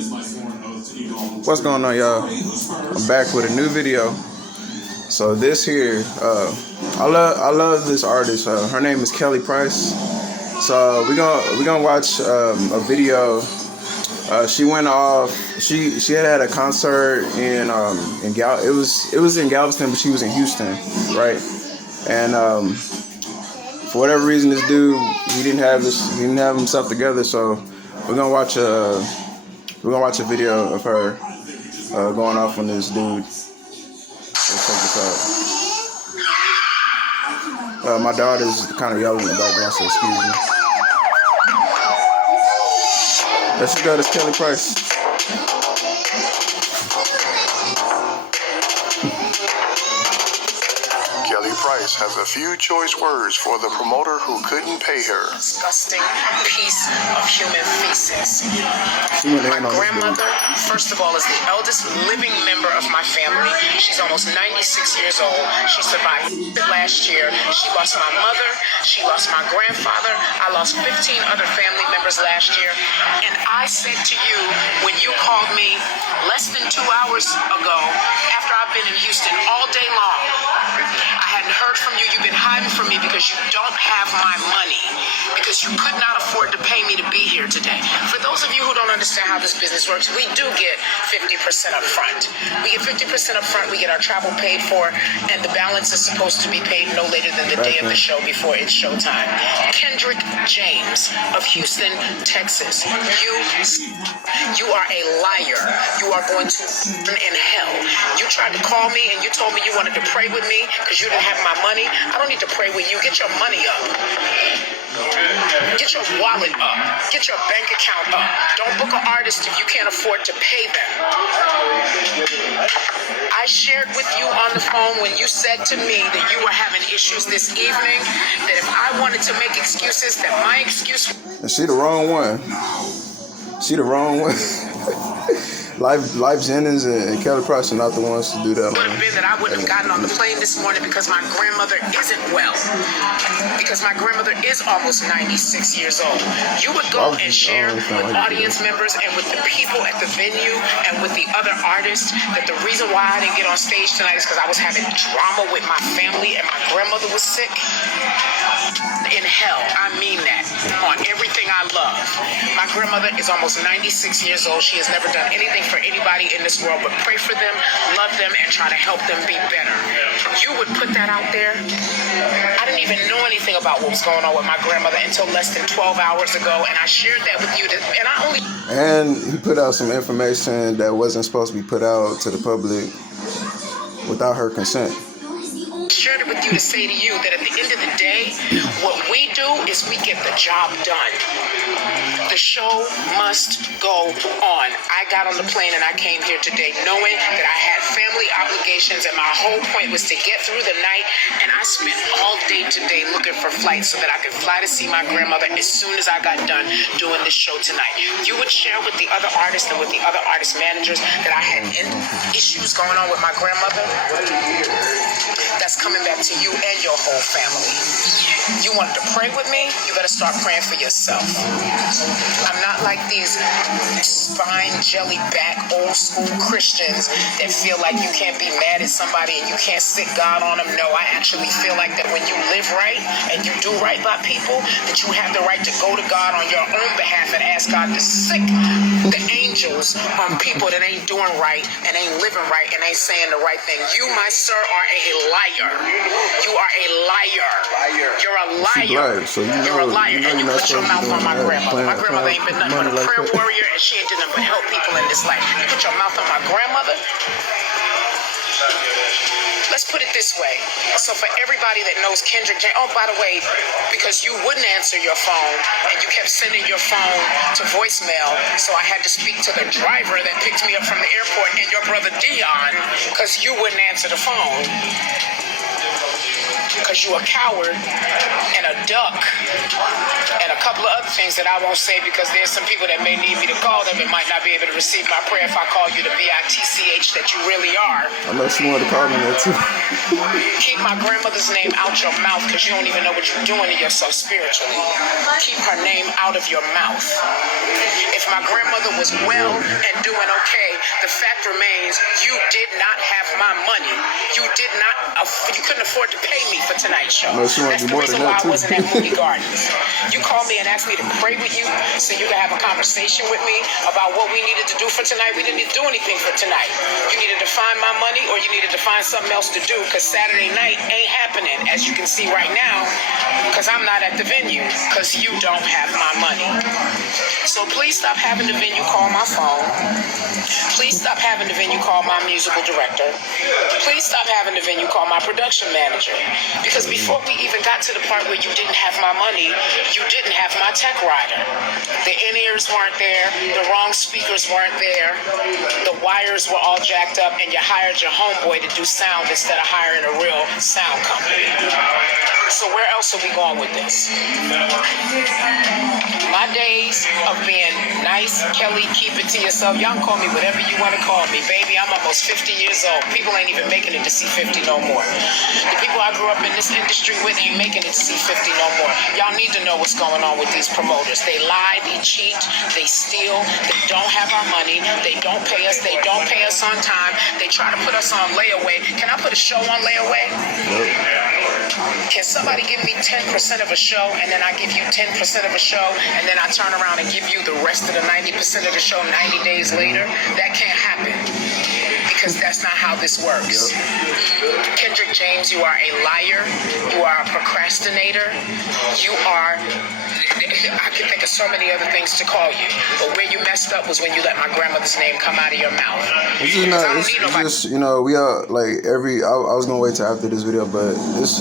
What's going on, y'all? I'm back with a new video. So this here, I love this artist. Her name is Kelly Price. So we're gonna watch a video. She went off. She had a concert in it was in Galveston, but she was in Houston, right? And for whatever reason, this dude he didn't have himself together. So we're gonna watch a video of her going off on this dude. Let's check this out. My daughter's kind of yelling in the background, so excuse me. Let's go to Kelly Price. Kelly Price has a few choice words for the promoter who couldn't pay her. Disgusting piece of human feces. My grandmother, first of all, is the eldest living member of my family. She's almost 96 years old. She survived last year. She lost my mother. She lost my grandfather. I lost 15 other family members last year. And I said to you, when you called me less than 2 hours ago, after I've been in Houston all day long, I hadn't heard from you. You've been hiding from me because you don't have my money, because you could not afford to pay me to be here today. For those of you who don't understand how this business works, we do get 50% up front. We get 50% up front. We get our travel paid for, and the balance is supposed to be paid no later than the day of the show before it's showtime. Kendrick James of Houston, Texas. You are a liar. You are going to burn in hell. You tried to call me and you told me you wanted to pray with me because you didn't have my money. I don't need to pray with you. Get your money up. Get your wallet up. Get your bank account up. Don't book an artist if you can't afford to pay them. I shared with you on the phone when you said to me that you were having issues this evening, that if I wanted to make excuses, that my excuse... And she the wrong one. She the wrong one. Life Jennings and Kelly Price are not the ones to do that. Would have been that I wouldn't have gotten on the plane this morning because my grandmother isn't well. Because my grandmother is almost 96 years old. You would go and share with audience members and with the people at the venue and with the other artists that the reason why I didn't get on stage tonight is because I was having drama with my family and my grandmother was sick. In hell, I mean that, on everything I love. My grandmother is almost 96 years old. She has never done anything for anybody in this world but pray for them, love them, and try to help them be better. You would put that out there? I didn't even know anything about what was going on with my grandmother until less than 12 hours ago, and I shared that with you. And he put out some information that wasn't supposed to be put out to the public without her consent. Shared it with you to say to you that at the end of the day, what we do is we get the job done. The show must go on. I got on the plane and I came here today knowing that I had family obligations and my whole point was to get through the night, and I spent all day today looking for flights so that I could fly to see my grandmother as soon as I got done doing this show tonight. You would share with the other artists and with the other artist managers that I had issues going on with my grandmother. That's coming back to you and your whole family. You wanted to pray with me? You better start praying for yourself. I'm not like these spine jelly back old school Christians that feel like you can't be mad at somebody and you can't stick God on them. No, I actually feel like that when you live right and you do right by people, that you have the right to go to God on your own behalf and ask God to sick the angels on people that ain't doing right and ain't living right and ain't saying the right thing. You, my sir, are a liar. You are a liar. You're a liar. So you're a liar. And you put your mouth on my grandmother. My grandmother ain't been nothing but a prayer warrior, and she ain't done nothing but help people in this life. You put your mouth on my grandmother? Let's put it this way. So for everybody that knows Kendrick James, oh, by the way, because you wouldn't answer your phone and you kept sending your phone to voicemail, so I had to speak to the driver that picked me up from the airport and your brother Dion, because you wouldn't answer the phone. because you're a coward and a duck and a couple of other things that I won't say because there's some people that may need me to call them and might not be able to receive my prayer if I call you the BITCH that you really are. I know she wanted to call me that too. Keep my grandmother's name out your mouth because you don't even know what you're doing to yourself spiritually. Keep her name out of your mouth. If my grandmother was well and doing okay, the fact remains you did not have my money. You couldn't afford to pay me for tonight's show. No, she That's the more reason than why that I wasn't too. at Moody Gardens. You called me and asked me to pray with you so you could have a conversation with me about what we needed to do for tonight. We didn't need to do anything for tonight. You needed to find my money or you needed to find something else to do because Saturday night ain't happening, as you can see right now, because I'm not at the venue because you don't have my money. So please stop having the venue call my phone. Please stop having the venue call my musical director. Please stop having the venue call my production manager. Because before we even got to the part where you didn't have my money, you didn't have my tech rider. The in-ears weren't there. The wrong speakers weren't there. The wires were all jacked up, and you hired your homeboy to do sound instead of hiring a real sound company. So where else are we going with this? My days of being nice, Kelly, keep it to yourself. Y'all call me whatever you want to call me. Baby, I'm almost 50 years old. People ain't even making it to see 50 no more. The people I grew up in this industry with ain't making it to see 50 no more. Y'all need to know what's going on with these promoters. They lie, they cheat, they steal, they don't have our money, they don't pay us on time, they try to put us on layaway. Can I put a show on layaway? Can somebody give me 10% of a show and then I give you 10% of a show and then I turn around and give you the rest of the 90% of the show 90 days later? That can't happen because that's not how this works. Kendrick James, you are a liar. You are a procrastinator. You are... I can think of so many other things to call you, but where you messed up was when you let my grandmother's name come out of your mouth. It's just not. It's just, you know, we are like every. I was gonna wait till after this video, but it's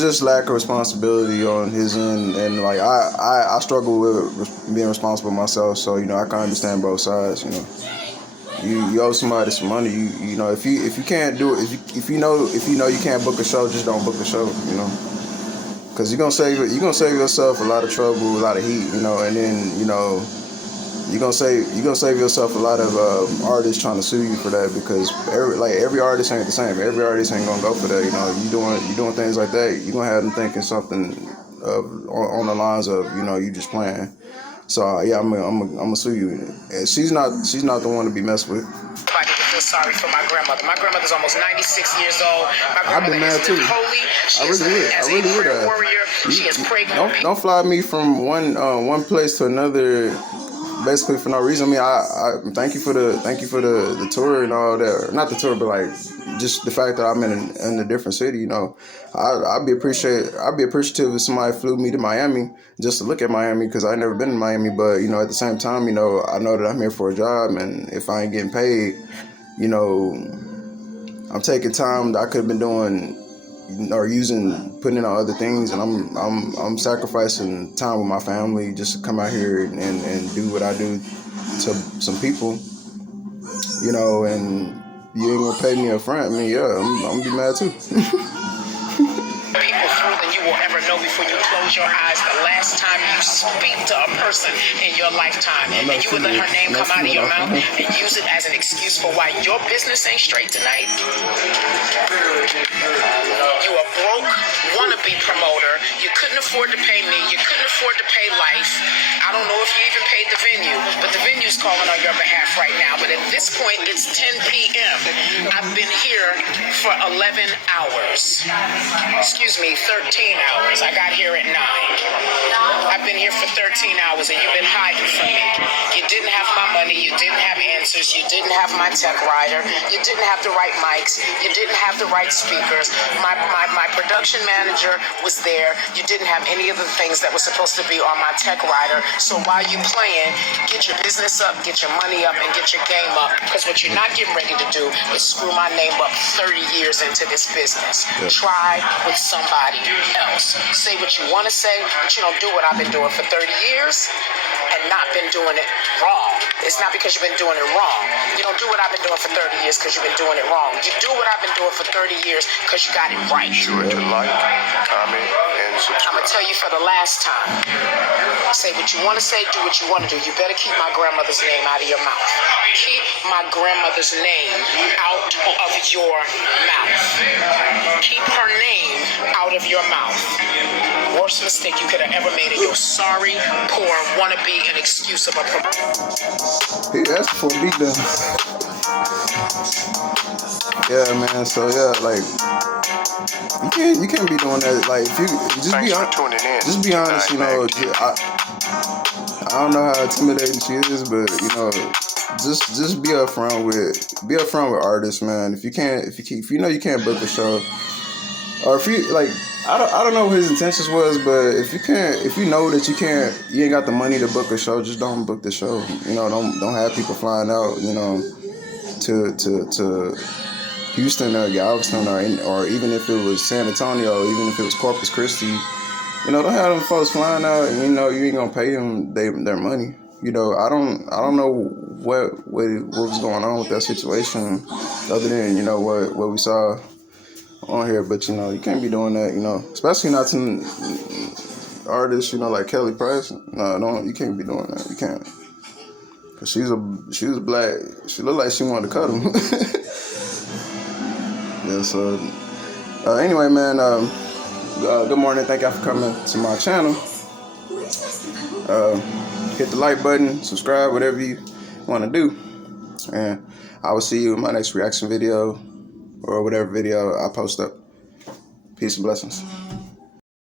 just lack of responsibility on his end, and like I struggle with being responsible myself. So you know, I can understand both sides. You know, you owe somebody some money. You know, if you can't do it, if you know you can't book a show, just don't book a show. You know. Cause you're gonna save yourself a lot of trouble, a lot of heat, you know, and then you know you're gonna save yourself a lot of artists trying to sue you for that because every artist ain't the same. Every artist ain't gonna go for that. You know, you doing things like that, you're gonna have them thinking something on the lines of you just playing. So yeah, I'm gonna sue you. And she's not the one to be messed with. I need to feel sorry for my grandmother. My grandmother's almost 96 years old. My grandmother has lived holy. She is a prayer warrior. She has prayed. Don't fly me from one place to another, basically for no reason. I mean, I thank you for the tour and all that. Not the tour, but like just the fact that I'm in a different city. You know, I'd be appreciative if somebody flew me to Miami just to look at Miami because I've never been to Miami. But you know, at the same time, you know, I know that I'm here for a job, and if I ain't getting paid, you know, I'm taking time that I could have been doing or putting in on other things, and I'm sacrificing time with my family just to come out here and do what I do to some people, you know, and you ain't gonna pay me up front. I mean, yeah, I'm gonna be mad too. People through than you will ever know before you close your eyes the last time you speak to a person in your lifetime. And you would let her name come out of your mouth and use it as an excuse for why your business ain't straight tonight. You a broke wannabe promoter. You couldn't afford to pay me. You couldn't afford to pay Life. I don't know if you even paid the venue, but the venue's calling on your behalf right now. But at this point, it's 10 p.m. I've been here for 11 hours. Excuse me, 13 hours. I got here at 9. I've been here for 13 hours and you've been hiding from me. You didn't have my money. You didn't have answers. You didn't have my tech rider. You didn't have the right mics. You didn't have the right speakers. My production manager was there. You didn't have any of the things that were supposed to be on my tech rider. So while you playing, get your business up, get your money up, and get your game up. Because what you're not getting ready to do is screw my name up 30 years into this business. Yep. Try with somebody else. Say what you want to say, but you don't do what I've been doing for 30 years and not been doing it wrong. It's not because you've been doing it wrong. You don't do what I've been doing for 30 years because you've been doing it wrong. You do what I've been doing for 30 years because you got it right. Sure to like, comment, and I'm subscribe. going to tell you for the last time. Say what you want to say, do what you want to do. You better keep my grandmother's name out of your mouth. Keep my grandmother's name out of your mouth. Keep her name out of your mouth. Worst mistake you could have ever made in your sorry, poor, wannabe, an excuse of a He asked for a beat down. Yeah, man. So yeah, like you can't be doing that. Like if you just Thanks be for honest, tuning in. just be honest. You know, I don't know how intimidating she is, but you know, just be upfront with artists, man. If you know you can't book a show, or if you like, I don't know what his intentions was, but if you know that you ain't got the money to book a show, just don't book the show. You know, don't have people flying out, you know, to Houston or Galveston or even if it was San Antonio, even if it was Corpus Christi, you know, don't have them folks flying out and you know you ain't gonna pay them their money. You know, I don't know what was going on with that situation, other than you know what we saw on here, but you know you can't be doing that. You know, especially not to artists. You know, like Kelly Price. No, you can't be doing that. You can't, cause she was black. She looked like she wanted to cut him. Yeah. So anyway, man. Good morning. Thank y'all for coming to my channel. Hit the like button, subscribe, whatever you want to do, and I will see you in my next reaction video or whatever video I post up. Peace and blessings.